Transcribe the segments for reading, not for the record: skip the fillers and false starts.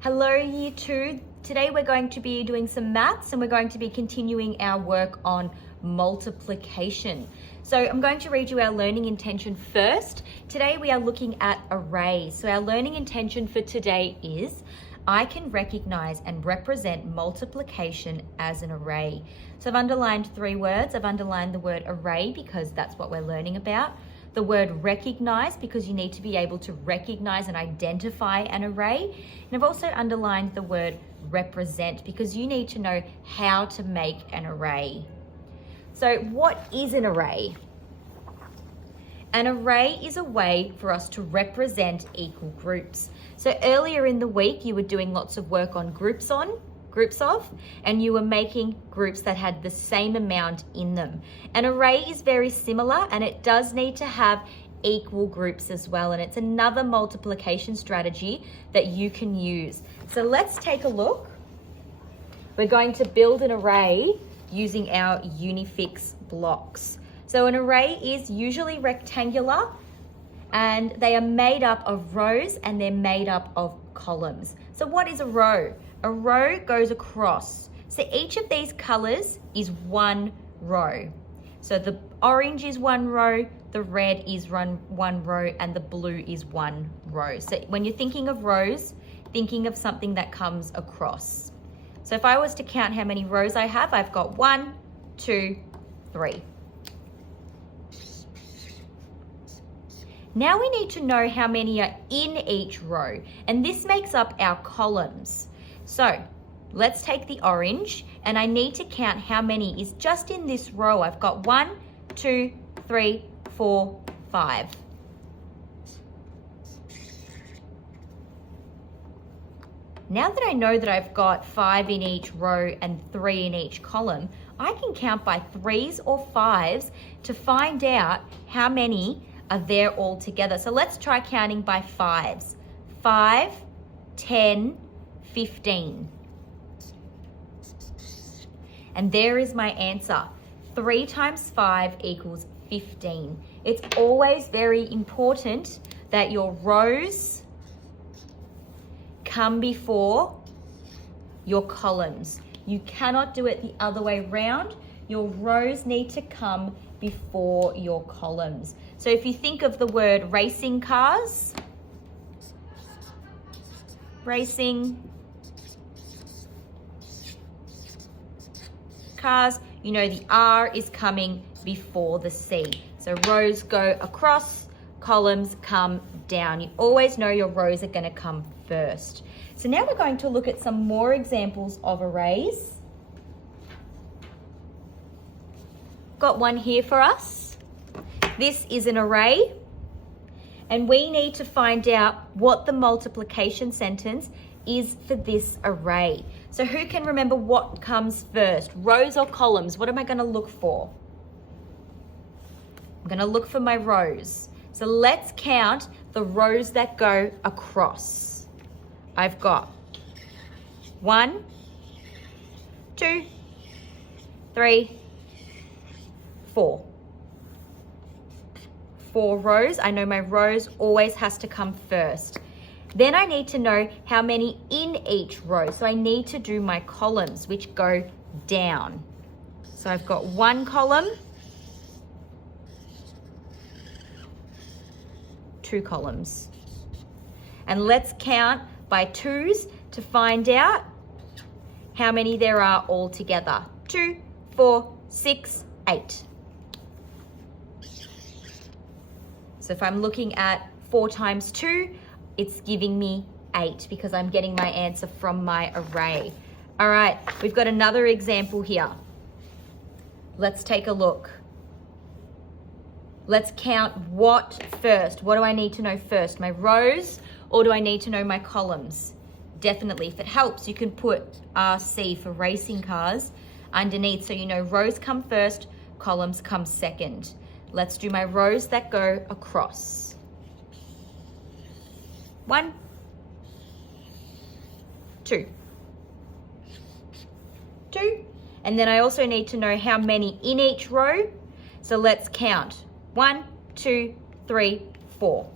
Hello Year 2. Today we're going to be doing some maths and we're going to be continuing our work on multiplication. So I'm going to read you our learning intention first. Today we are looking at arrays. So our learning intention for today is I can recognize and represent multiplication as an array. So I've underlined 3 words. I've underlined the word array because that's what we're learning about. The word recognize because you need to be able to recognize and identify an array. And I've also underlined the word represent because you need to know how to make an array. So what is an array? An array is a way for us to represent equal groups. So earlier in the week, you were doing lots of work on groups of, and you were making groups that had the same amount in them. An array is very similar and it does need to have equal groups as well, and it's another multiplication strategy that you can use. So let's take a look. We're going to build an array using our Unifix blocks. So an array is usually rectangular and they are made up of rows and they're made up of columns. So what is a row? A row goes across. So each of these colors is one row. So the orange is one row, the red is one row, and the blue is one row. So when you're thinking of rows, thinking of something that comes across. So if I was to count how many rows I have, I've got 1, 2, 3. Now we need to know how many are in each row, and this makes up our columns. So let's take the orange, and I need to count how many is just in this row. I've got 1, 2, 3, 4, 5. Now that I know that I've got 5 in each row and 3 in each column, I can count by 3s or 5s to find out how many are there all together. So let's try counting by 5s. 5, 10, 15. And there is my answer. 3 times 5 equals 15. It's always very important that your rows come before your columns. You cannot do it the other way around. Your rows need to come before your columns. So if you think of the word racing cars, racing cars, you know the R is coming before the C. So rows go across, columns come down. You always know your rows are going to come first. So now we're going to look at some more examples of arrays. Got one here for us. This is an array, and we need to find out what the multiplication sentence is for this array. So who can remember what comes first? Rows or columns? What am I going to look for? I'm going to look for my rows. So let's count the rows that go across. I've got 1, 2, 3, 4. 4 rows. I know my rows always has to come first. Then I need to know how many in each row. So I need to do my columns, which go down. So I've got 1 column, 2 columns. And let's count by 2s to find out how many there are all together. 2, 4, 6, 8. So if I'm looking at 4 times 2, it's giving me 8 because I'm getting my answer from my array. All right, we've got another example here. Let's take a look. Let's count what first. What do I need to know first? My rows, or do I need to know my columns? Definitely, if it helps, you can put RC for racing cars underneath so you know rows come first, columns come second. Let's do my rows that go across. 1, 2, 2. And then I also need to know how many in each row. So let's count. 1, 2, 3, 4.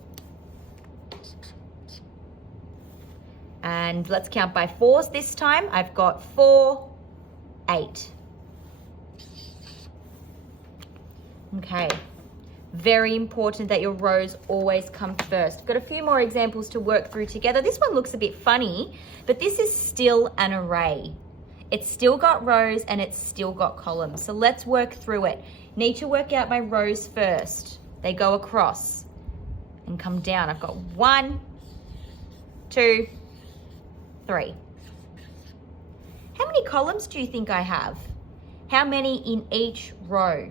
And let's count by fours this time. I've got 4, 8. Okay. Very important that your rows always come first. Got a few more examples to work through together. This one looks a bit funny, but this is still an array. It's still got rows and it's still got columns. So let's work through it. Need to work out my rows first. They go across and come down. I've got 1, 2, 3. How many columns do you think I have? How many in each row?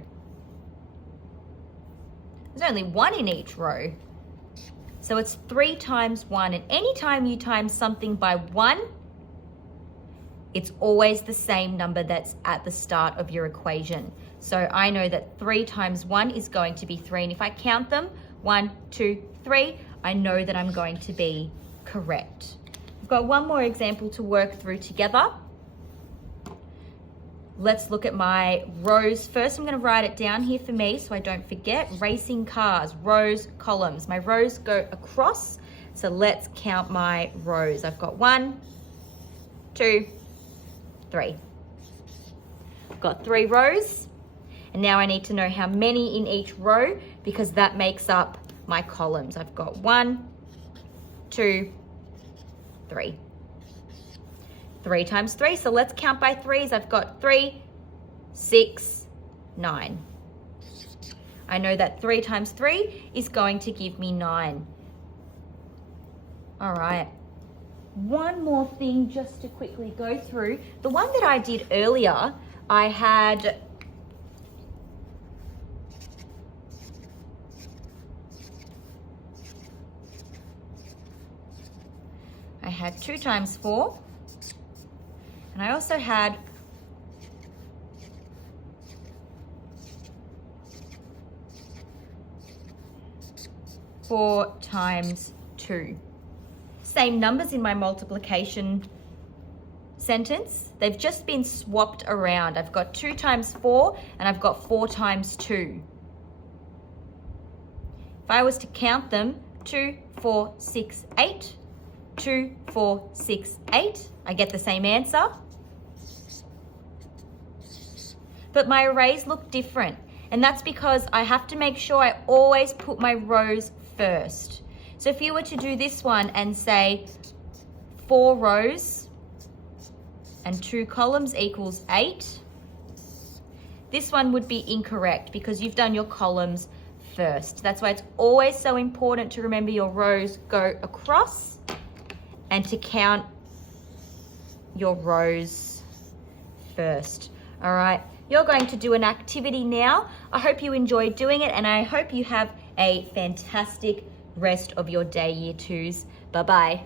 There's only 1 in each row. So it's 3 times 1. And anytime you times something by 1, it's always the same number that's at the start of your equation. So I know that 3 times 1 is going to be 3. And if I count them, 1, 2, 3, I know that I'm going to be correct. I've got one more example to work through together. Let's look at my rows first. I'm going to write it down here for me so I don't forget. Racing cars, rows, columns. My rows go across, so let's count my rows. I've got 1, 2, 3. I've got 3 rows, and now I need to know how many in each row because that makes up my columns. I've got 1, 2, 3. 3 times 3, so let's count by threes. I've got 3, 6, 9. I know that 3 times 3 is going to give me 9. All right. One more thing just to quickly go through. The one that I did earlier, I had I had 2 times 4. And I also had 4 times 2. Same numbers in my multiplication sentence. They've just been swapped around. I've got 2 times 4 and I've got 4 times 2. If I was to count them, 2, 4, 6, 8. 2, 4, 6, 8. I get the same answer. But my arrays look different. And that's because I have to make sure I always put my rows first. So if you were to do this one and say 4 rows and 2 columns equals 8, this one would be incorrect because you've done your columns first. That's why it's always so important to remember your rows go across and to count your rows first. All right, you're going to do an activity now. I hope you enjoyed doing it and I hope you have a fantastic rest of your day, Year 2s. Bye-bye.